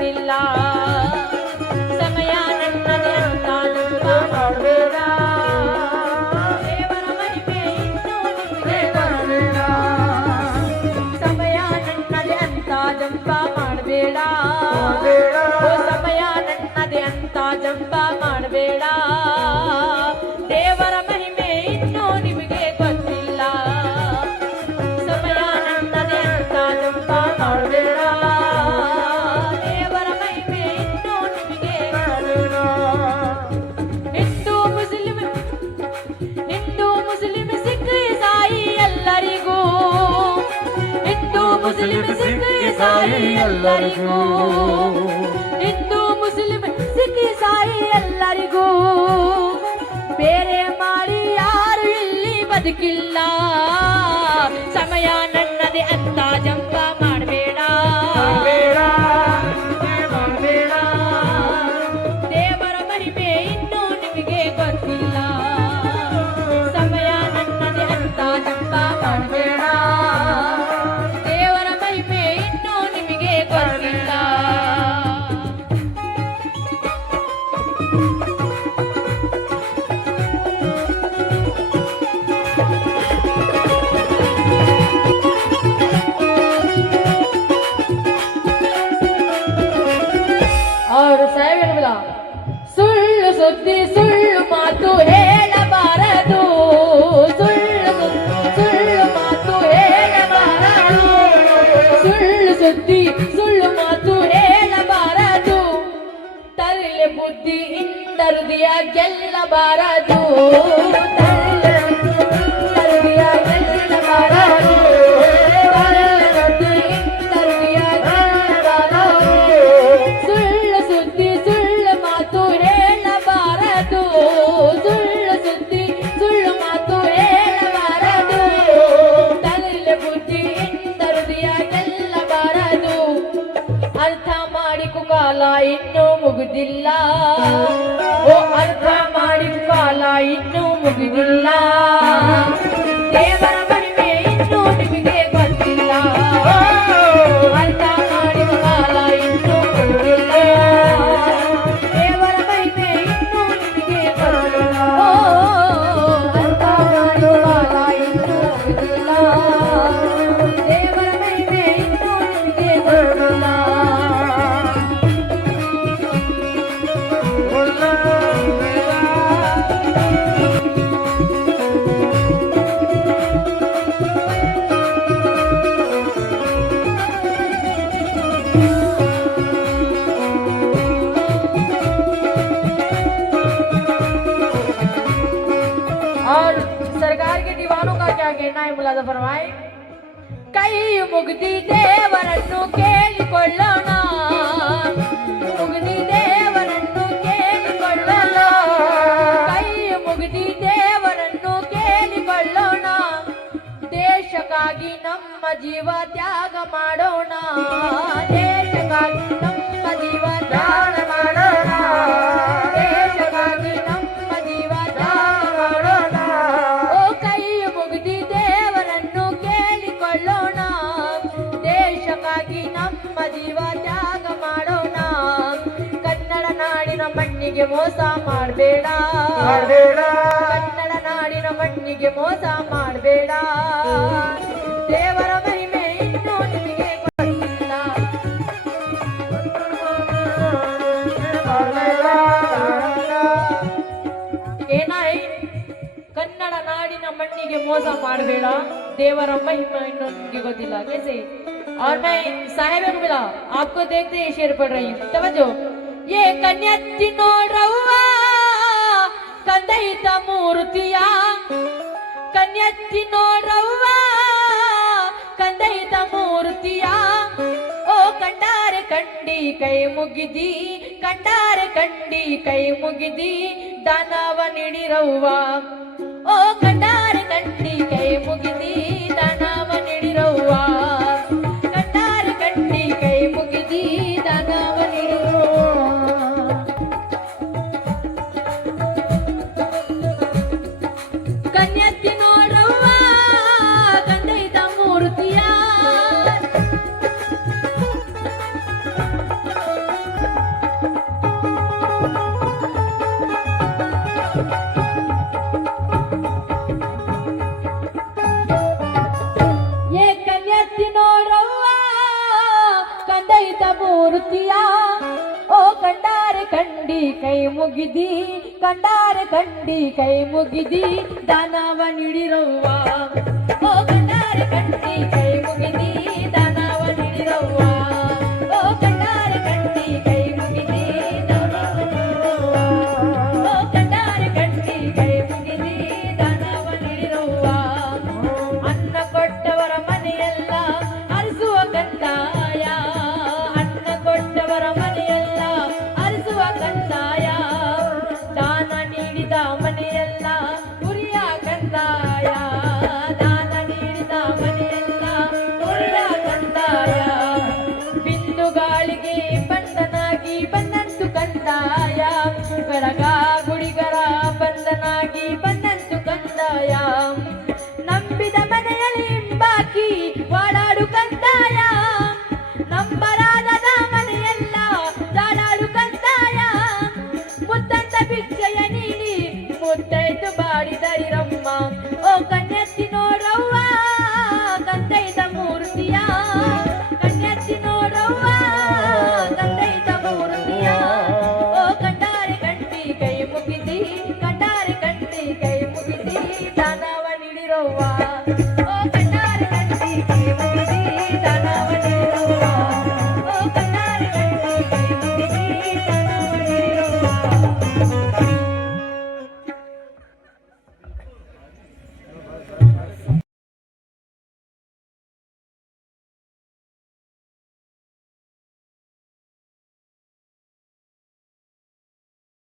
ಗೊತ್ತಿಲ್ಲ ಸಮಯ ನನ್ನದೇ ಅಂತ ಜಂಪ ಮಾಡಬೇಡ ದೇವರ ಮಹಿಮೆ ಇನ್ನೂ ನಿಮಗೆ ಗೊತ್ತಿಲ್ಲ ಸಮಯ ನನ್ನದೇ ಅಂತ ಜಂಪ ಮಾಡಬೇಡ ಸಮಯ ನನ್ನದೇ ಅಂತ ಜಂಪ ಮಾಡಬೇಡ ದೇವರ ಮಹಿಮೆ ಇನ್ನೂ ನಿಮಗೆ ಗೊತ್ತಿಲ್ಲ ಸಮಯ ನನ್ನದೇ ಅಂತ ಜಂಪ ಮಾಡಬೇಡ ದೇವರ ಮಹಿಮೆ ಇನ್ನೂ ನಿಮಗೆ ಹಿಂದೂ ಮುಸ್ಲಿಂ ಸಿಖ್ ಇಸಾಯಿ ಎಲ್ಲರಿಗೂ ಹಿಂದೂ ಮುಸ್ಲಿಂ ಸಿಖ್ ಇಸಾಯಿ ಎಲ್ಲರಿಗೂ ಹಿಂದೂ ಮುಸ್ಲಿಂ ಸಿಖ್ ಇಸಾಯಿ ಎಲ್ಲರಿಗೂ ಬೇರೆ ಮಾಡಿ ಯಾರು ಇಲ್ಲಿ ಬದುಕಿಲ್ಲ ಸಮಯ ನನ್ನದೇ ಅಂತ ಜಂಪ ಮಾಡಬೇಡ ದೇವರ ಮಹಿಮೆ ಇನ್ನೂ ನಿಮಗೆ ಗೊತ್ತಿಲ್ಲ ಸಮಯ ನನ್ನದೇ ಅಂತ ಜಂಪ ಮಾಡಬೇಡ ದೇವರ ಮಹಿಮೆ ಇನ್ನೂ ನಿಮಗೆ ಗೊತ್ತಿಲ್ಲ ಅವರು ಸಾಹೇಬ ಸುಳ್ಳು ಸುದ್ದಿ ಸುಳ್ಳು ಮಾತು ಹೇಳಬಾರದು ಸುಳ್ಳು ಮಾತು ಹೇಳಬಾರದು ಸುಳ್ಳು ಸುದ್ದಿ ಸುಳ್ಳು ಮಾತು ಹೇಳಬಾರದು ತರಲೆ ಬುದ್ಧಿಯಿಂದ ಹೃದಯ ಗೆಲ್ಲಬಾರದು ಹೃದಯ ಗೆಲ್ಲಬಾರದು ಕಾಲ ಇನ್ನೂ ಮುಗಿದಿಲ್ಲ ಓ ಅರ್ಥ ಮಾಡಿದ ಕಾಲ ಇನ್ನೂ ಮುಗಿದಿಲ್ಲ ದೇವರ ಮಹಿಮೆ ಇನ್ನೂ ನಿಮಗೆ ಗೊತ್ತಿಲ್ಲ ಅರ್ಥ ಮಾಡಿದ ಕಾಲ ಇನ್ನೂ ಮುಗಿದಿಲ್ಲ ದೇವರ ಮಹಿಮೆ ಇನ್ನೂ ನಿಮಗೆ ಗೊತ್ತಿಲ್ಲ ಅರ್ಥ ಮಾಡಿದ ಕಾಲ ಇನ್ನೂ ಮುಗಿದಿಲ್ಲ ದೇವರ ಮಹಿಮೆ ಇನ್ನೂ ನಿಮಗೆ ಗೊತ್ತಿಲ್ಲ और सरकार के दीवानों का क्या कहना है मुलाजा फरमाए कई मुग्धि देवरन्नु ಕೇಳಿಕೊಳ್ಳೋಣ ಮುಗ್ಧಿ ದೇವರನ್ನು ಕೇಳಿಕೊಳ್ಳೋಣ ಕೈ ಮುಗ್ಧಿ ದೇವರನ್ನು ಕೇಳಿಕೊಳ್ಳೋಣ ದೇಶಕ್ಕಾಗಿ ನಮ್ಮ ಜೀವ ತ್ಯಾಗ ಮಾಡೋಣ ದೇಶಕ್ಕಾಗಿ ನಮ್ಮ ಜೀವ ತ್ಯಾಗ ಮಾಡೋಣ ದೇಶಕ್ಕಾಗಿ ನಮ್ಮ ಜೀವ ತ್ಯಾಗ ಮಾಡೋಣ ಓ ಕೈ ಮುಗ್ಧಿ ದೇವರನ್ನು ಕೇಳಿಕೊಳ್ಳೋಣ ದೇಶಕ್ಕಾಗಿ ನಮ್ಮ ಜೀವ ತ್ಯಾಗ ಮಾಡೋಣ ಕನ್ನಡ ನಾಡಿನ ಮಣ್ಣಿಗೆ ಮೋಸ ಮಾಡಬೇಡ ಕನ್ನಡ ನಾಡಿನ ಮಣ್ಣಿಗೆ ಮೋಸ ಮಾಡಬೇಡ ದೇವರ ಮಹಿಮೆ ಇನ್ನೂ ನಿಮಗೆ ಗೊತ್ತಿಲ್ಲ ಏನಾಯ್ ಕನ್ನಡ ನಾಡಿನ ಮಣ್ಣಿಗೆ ಮೋಸ ಮಾಡಬೇಡ ದೇವರ महिमा इन्हों निಮಗೆ ಗೊತ್ತಿಲ್ಲ कैसे और मैं साहेब को मिला आपको देखते ही शेर पढ़ रही हूँ तवज्जो ये कन्यत्ति नोड्रव्व कंदैत मूर्तिय कन्यत्ति नोड्रव्व कंदैत मूर्तिय ओ कंडारे कंडी कೈ ಮುಗಿದಿ ಕಂಡಾರೆ ಕಂಡಿ ಕೈ ಮುಗಿದಿ ದಾನವ ನೀಡಿರವ್ವ ಓ ಕಂಡಾರೆ ಕಂಡಿ ಕೈ ಮುಗಿದಿ ದಾನವ ನೀಡಿರವ್ವ ಕಂಡಾರೆ ಕಂಡಿ ಕೈ ಮುಗಿದಿ ದಾನವ ನೀಡಿರವ್ವ ಕನ್ಯತ್ತಿ ನೋಡ್ರವ್ವ ಕಂದೈತ ಮೂರ್ತಿಯ ಮೂರ್ತಿಯ ಓ ಕಂಡಾರೆ ಕಂಡಿ ಕೈ ಮುಗಿದಿ ಕಂಡಾರೆ ಕಂಡಿ ಕೈ ಮುಗಿದಿ ದಾನವ ನೀಡಿರವ್ವ ಓ ಕಂಡಾರೆ ಕಂಡಿ ಕೈ ಮುಗಿದಿ ದಾನವ ನೀಡಿರವ್ವ ಓ ಕಂಡಾರೆ ಕಂಡಿ ಕೈ ಮುಗಿದಿ ದಾನವ ನೀಡಿರವ್ವ ಓ ಕಂಡಾರೆ ಕಂಡಿ ಕೈ ಮುಗಿದಿ ದಾನವ ನೀಡಿರವ್ವ ಅನ್ನ ಕೊಟ್ಟವರ ಮನೆಯೆಲ್ಲ ಅರಿಸುವ ಕಂದಾಯ ಅನ್ನ ಕೊಟ್ಟವರ ಮನೆಯೆಲ್ಲ ಅರಿಸುವ ಕಂದಾಯ ದಾನ ನೀಡಿದ ಮನೆಯೆಲ್ಲ ಉರಿಯ ಕಂದಾಯ ದಾನ ನೀಡಿದ ಮನೆಯೆಲ್ಲ ಉರಿಯ ಕಂದಾಯ ಬಿಂದು ಗಾಳಿಗೆ ಬಂಧನಾಗಿ ಬಂದಂತು ಕಂದಾಯ ಬೆಳಗ ಗುಡಿಗರ ಬಂಧನಾಗಿ ಬಂದಂತು ಕಂದಾಯ ನಂಬಿದ ಮನೆಯಲ್ಲಿ ಹಿಂಬಾಕಿ ಓಡಾಡು ಕಂದಾಯ ನಂಬರಾದ ಮನೆಯೆಲ್ಲ ಜಾಡಾಡು ಕಂದಾಯ ಮುತ್ತಂತ ಭಿಕ್ಷೆಯ ನೀಡಿ ಮುತ್ತೈದು ಬಾಡಿದರಿರಮ್ಮ ಓ ಕನ್ಯತ್ತಿ ನೋಡವ್ವ ಕಂದೈದ ಮೂರ್ತಿಯ ಕನ್ಯತ್ತಿ ನೋಡವ್ವ ಕಂದೈದ ಮೂರ್ತಿಯ ಓ ಕಂಡಾರೆ ಕಂಡಿ ಕೈ ಮುಗಿದಿ ಕಂಡಾರೆ ಕಂಡಿ ಕೈ ಮುಗಿದಿ ದಾನವ ನೀಡಿರವ್ವ ಓ